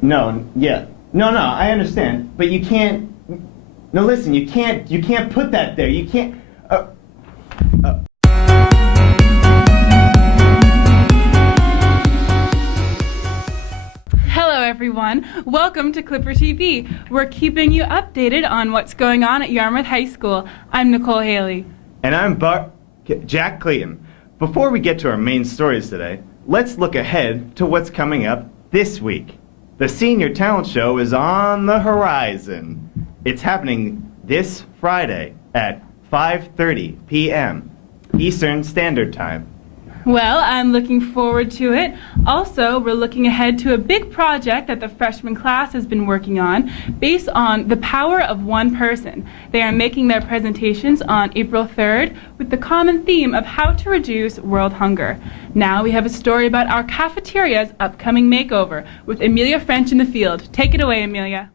No, yeah. No, I understand. But you can't... No, listen, you can't put that there. You can't... Hello everyone, welcome to Clipper TV. We're keeping you updated on what's going on at Yarmouth High School. I'm Nicole Haley. And I'm Jack Clayton. Before we get to our main stories today, let's look ahead to what's coming up this week. The Senior Talent Show is on the horizon. It's happening this Friday at 5:30 p.m. Eastern Standard Time. Well, I'm looking forward to it. Also, we're looking ahead to a big project that the freshman class has been working on based on the power of one person. They are making their presentations on April 3rd with the common theme of how to reduce world hunger. Now we have a story about our cafeteria's upcoming makeover with Amelia French in the field. Take it away, Amelia.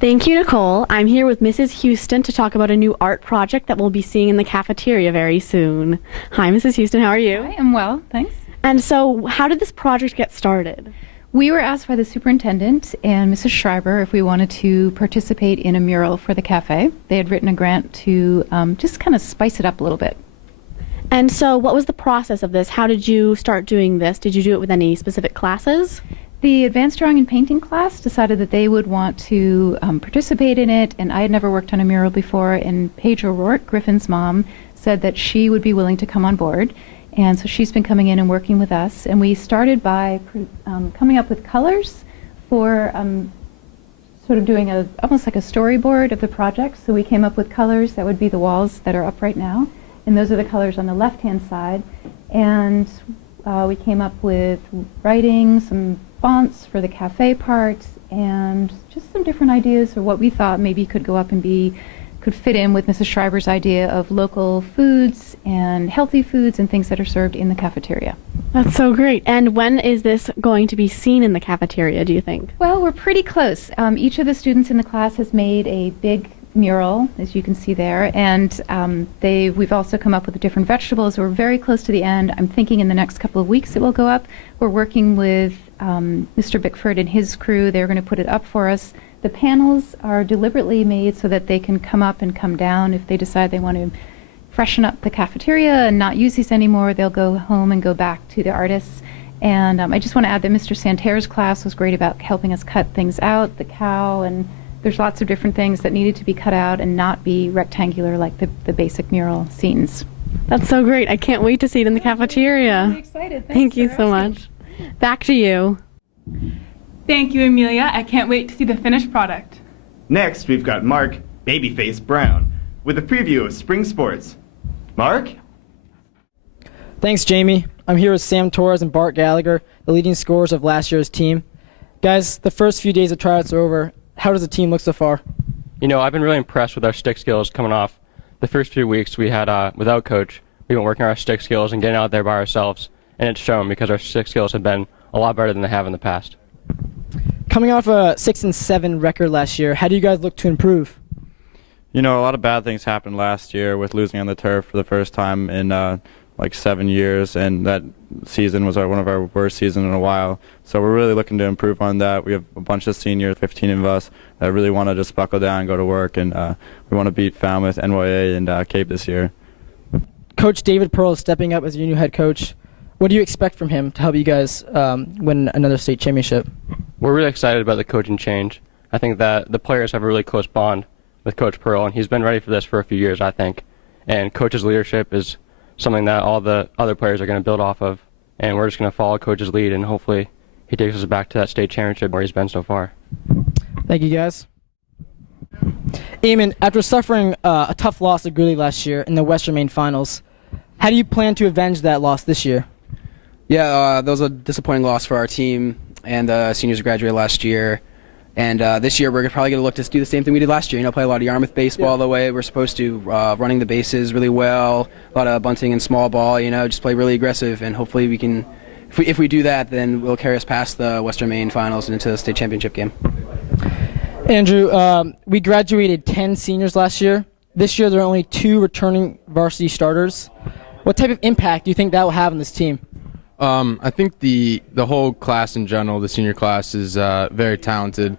Thank you, Nicole. I'm here with Mrs. Houston to talk about a new art project that we'll be seeing in the cafeteria very soon. Hi, Mrs. Houston. How are you? I am well, thanks. And so, how did this project get started? We were asked by the superintendent and Mrs. Schreiber if we wanted to participate in a mural for the cafe. They had written a grant to just kind of spice it up a little bit. And so, what was the process of this? How did you start doing this? Did you do it with any specific classes? The advanced drawing and painting class decided that they would want to participate in it, and I had never worked on a mural before, and Paige O'Rourke, Griffin's mom, said that she would be willing to come on board, and so she's been coming in and working with us, and we started by coming up with colors for sort of doing almost like a storyboard of the project. So we came up with colors that would be the walls that are up right now, and those are the colors on the left-hand side, and we came up with writing, some fonts for the cafe part, and just some different ideas for what we thought maybe could go up and could fit in with Mrs. Schreiber's idea of local foods and healthy foods and things that are served in the cafeteria. That's so great. And when is this going to be seen in the cafeteria, do you think? Well, we're pretty close. Each of the students in the class has made a big mural, as you can see there, and we've also come up with different vegetables. We're very close to the end. I'm thinking in the next couple of weeks it will go up. We're working with Mr. Bickford and his crew. They're going to put it up for us. The panels are deliberately made so that they can come up and come down. If they decide they want to freshen up the cafeteria and not use these anymore, they'll go home and go back to the artists. And I just want to add that Mr. Santerre's class was great about helping us cut things out, the cow, and there's lots of different things that needed to be cut out and not be rectangular like the basic mural scenes. That's so great. I can't wait to see it in the cafeteria. I'm really excited. Thank you so much. Back to you. Thank you, Amelia. I can't wait to see the finished product. Next, we've got Mark Babyface Brown with a preview of spring sports. Mark? Thanks, Jamie. I'm here with Sam Torres and Bart Gallagher, the leading scorers of last year's team. Guys, the first few days of tryouts are over. How does the team look so far? You know, I've been really impressed with our stick skills coming off. The first few weeks we had without coach, we've been working our stick skills and getting out there by ourselves, and it's shown because our stick skills have been a lot better than they have in the past. Coming off a 6-7 record last year, how do you guys look to improve? You know, a lot of bad things happened last year with losing on the turf for the first time in like 7 years, and that season was one of our worst seasons in a while. So we're really looking to improve on that. We have a bunch of seniors, 15 of us, that really want to just buckle down and go to work, and we want to beat Falmouth, NYA, and Cape this year. Coach David Pearl is stepping up as your new head coach. What do you expect from him to help you guys win another state championship? We're really excited about the coaching change. I think that the players have a really close bond with Coach Pearl, and he's been ready for this for a few years, I think. And Coach's leadership is something that all the other players are going to build off of, and we're just going to follow Coach's lead, and hopefully he takes us back to that state championship where he's been so far. Thank you, guys. Eamon, after suffering a tough loss to Greeley last year in the Western Maine Finals, how do you plan to avenge that loss this year? Yeah, that was a disappointing loss for our team, and seniors graduated last year. And this year we're probably going to look to do the same thing we did last year. You know, play a lot of Yarmouth baseball the way we're supposed to, running the bases really well, a lot of bunting and small ball. You know, just play really aggressive, and hopefully we can. If we do that, then we'll carry us past the Western Maine Finals and into the state championship game. Andrew, we graduated 10 seniors last year. This year there are only 2 returning varsity starters. What type of impact do you think that will have on this team? I think the whole class in general, the senior class, is very talented,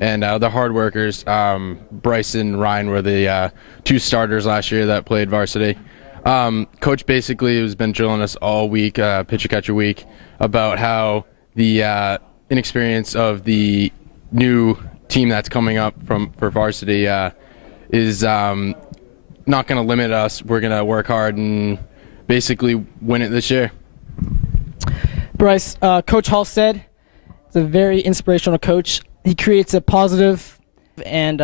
and they're hard workers. Bryce and Ryan were the 2 starters last year that played varsity. Coach basically has been drilling us all week, pitcher catcher week, about how the inexperience of the new team that's coming up for varsity is not going to limit us. We're going to work hard and basically win it this year. Bryce, Coach Hall said he's a very inspirational coach. He creates a positive and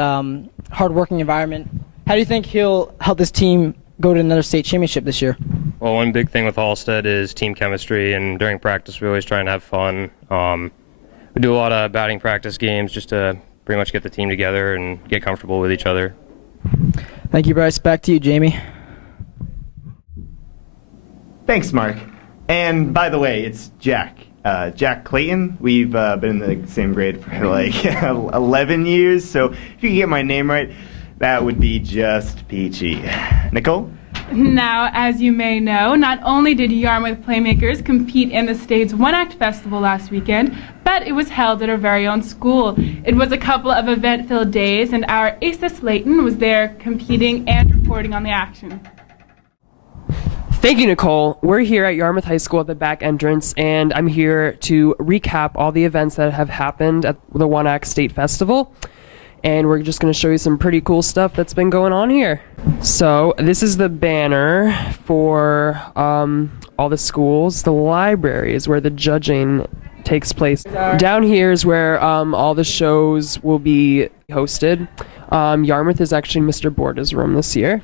hard-working environment. How do you think he'll help this team go to another state championship this year? Well, one big thing with Halstead is team chemistry, and during practice we always try and have fun. We do a lot of batting practice games just to pretty much get the team together and get comfortable with each other. Thank you, Bryce. Back to you, Jamie. Thanks, Mark. And by the way, it's Jack. Jack Clayton. We've been in the same grade for like 11 years, so if you could get my name right, that would be just peachy. Nicole? Now, as you may know, not only did Yarmouth Playmakers compete in the state's One Act Festival last weekend, but it was held at our very own school. It was a couple of event-filled days, and our Asa Slayton was there competing and reporting on the action. Thank you, Nicole. We're here at Yarmouth High School at the back entrance, and I'm here to recap all the events that have happened at the One Act State Festival. And we're just going to show you some pretty cool stuff that's been going on here. So this is the banner for all the schools. The library is where the judging takes place. Down here is where all the shows will be hosted. Yarmouth is actually Mr. Borda's room this year.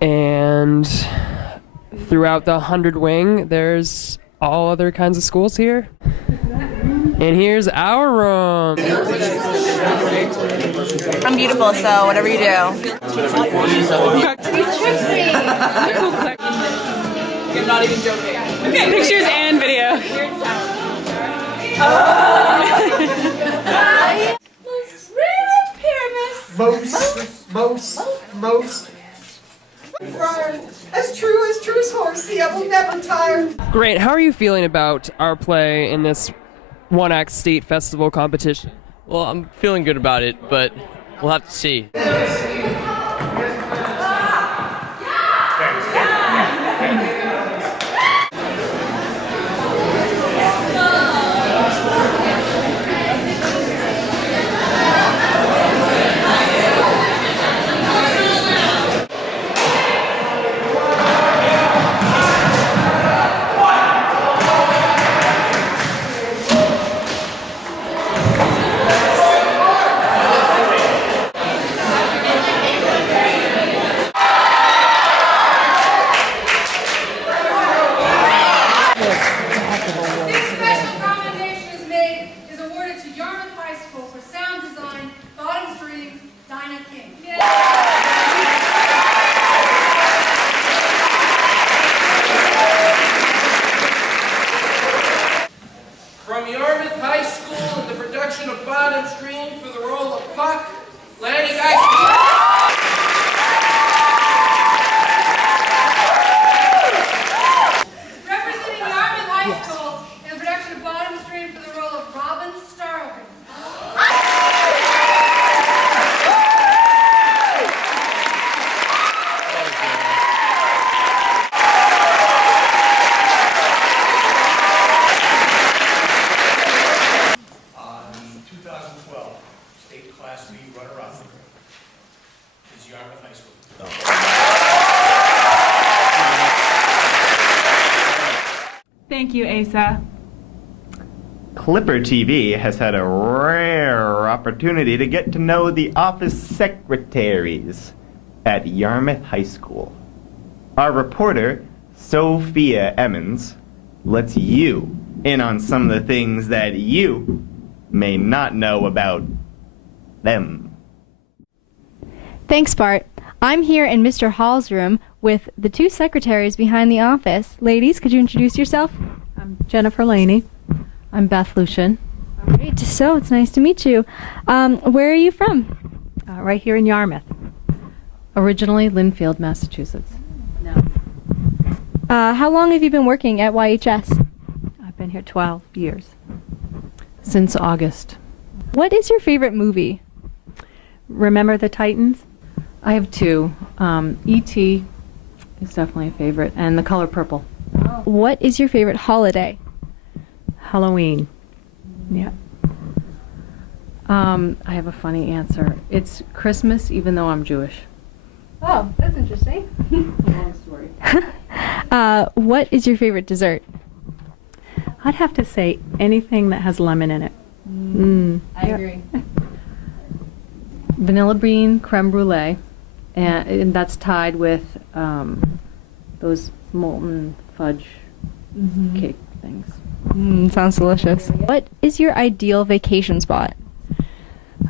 And throughout the 100 wing, there's all other kinds of schools here. And here's our room. I'm beautiful, so whatever you do. I'm not even joking. Okay, pictures and video. Most. As true as horse, the will never tire. Great. How are you feeling about our play in this One Act State Festival competition? Well, I'm feeling good about it, but we'll have to see. Thank you, Asa. Clipper TV has had a rare opportunity to get to know the office secretaries at Yarmouth High School. Our reporter, Sophia Emmons, lets you in on some of the things that you may not know about them. Thanks, Bart. I'm here in Mr. Hall's room with the 2 secretaries behind the office. Ladies, could you introduce yourself? I'm Jennifer Laney. I'm Beth Lucian. All right, so it's nice to meet you. Where are you from? Right here in Yarmouth. Originally Lynnfield, Massachusetts. How long have you been working at YHS? been here 12 years. Since August. What is your favorite movie? Remember the Titans? I have two. E.T. is definitely a favorite, and The Color Purple. What is your favorite holiday? Halloween. Yeah. I have a funny answer. It's Christmas, even though I'm Jewish. Oh, that's interesting. It's a long story. What is your favorite dessert? I'd have to say anything that has lemon in it. I agree. Vanilla bean creme brulee, and that's tied with those molten fudge cake things. Sounds delicious. What is your ideal vacation spot?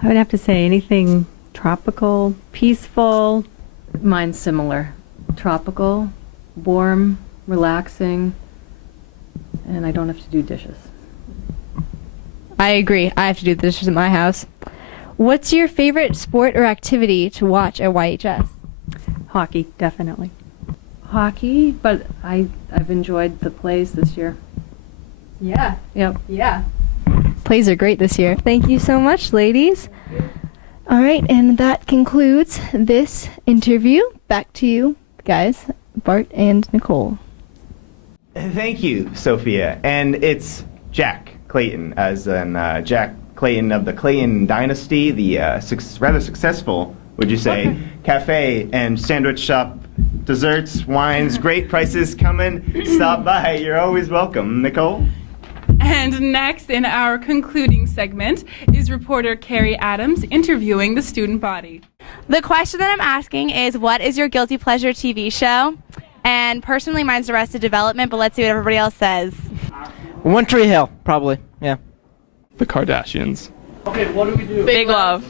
I would have to say anything tropical, peaceful. Mine's similar. Tropical, warm, relaxing, and I don't have to do dishes. I agree. I have to do the dishes at my house. What's your favorite sport or activity to watch at YHS? Hockey, definitely. Hockey, but I've enjoyed the plays this year. Yeah. Yep. Yeah. Plays are great this year. Thank you so much, ladies. All right, and that concludes this interview. Back to you guys, Bart and Nicole. Thank you, Sophia. And it's Jack Clayton, as in Jack Clayton of the Clayton Dynasty, the rather successful, would you say, cafe and sandwich shop, desserts, wines, great prices coming. Stop by. You're always welcome. Nicole? And next in our concluding segment is reporter Carrie Adams interviewing the student body. The question that I'm asking is, what is your guilty pleasure TV show? And personally, mine's Arrested Development, but let's see what everybody else says. One Tree Hill, probably. Yeah. The Kardashians. Okay, what do we do? Big Love.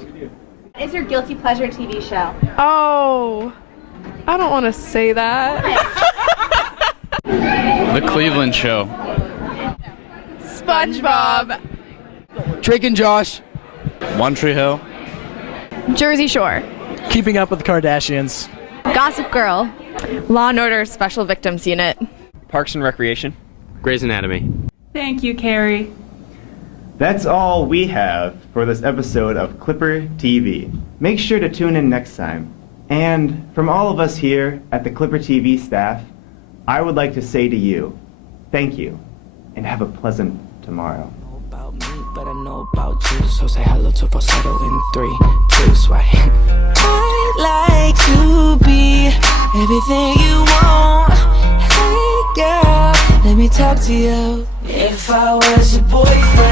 What is your guilty pleasure TV show? Oh, I don't want to say that. The Cleveland Show. SpongeBob. Drake and Josh. One Tree Hill. Jersey Shore. Keeping Up with the Kardashians. Gossip Girl. Law and Order Special Victims Unit. Parks and Recreation. Grey's Anatomy. Thank you, Carrie. That's all we have for this episode of Clipper TV. Make sure to tune in next time. And from all of us here at the Clipper TV staff, I would like to say to you, thank you, and have a pleasant tomorrow. About me, but I know about you. So say hello to falsetto in 3, 2, sway. I'd like to be everything you want. Hey girl, let me talk to you. If I was your boyfriend.